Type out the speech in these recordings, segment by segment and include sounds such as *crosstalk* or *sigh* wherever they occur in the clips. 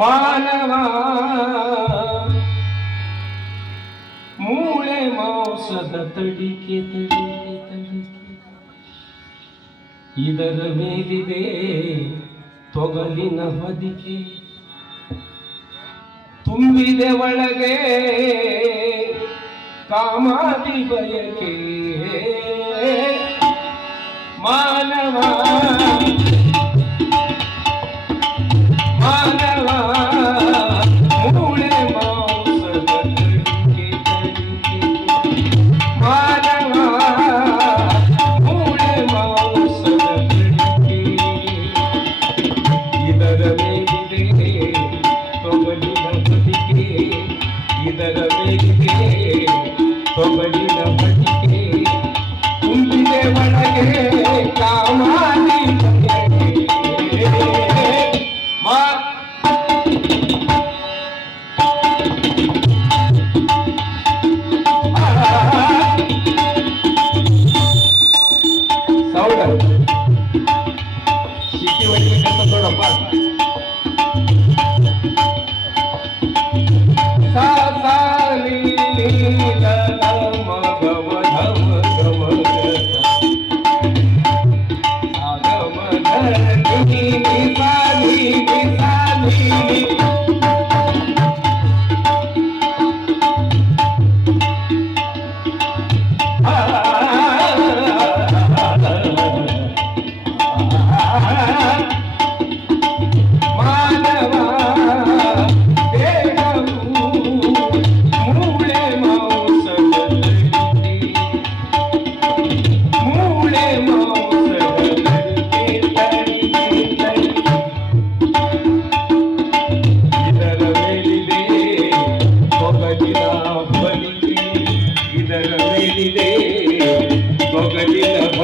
ಮಾನವಾ ಮೂಳೆ ಮಾಂಸದ ತಡಿಕೆ ತಡಿಕೆ ತಡಿಕೆ ಇದರ ಮೇಲಿದೆ ತೊಗಲಿನ ಬದಿಕೆ ತುಂಬಿದೆ ಒಳಗೆ ಕಾಮಾದಿ ಬಯಕೆ ಮಾನವ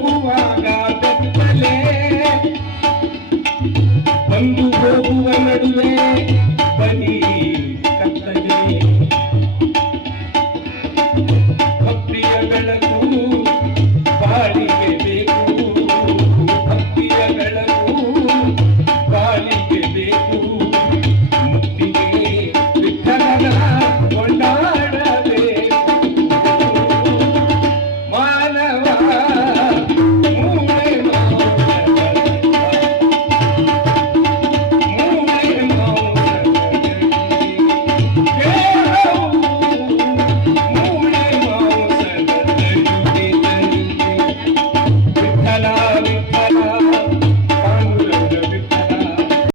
Oh *laughs* Puma.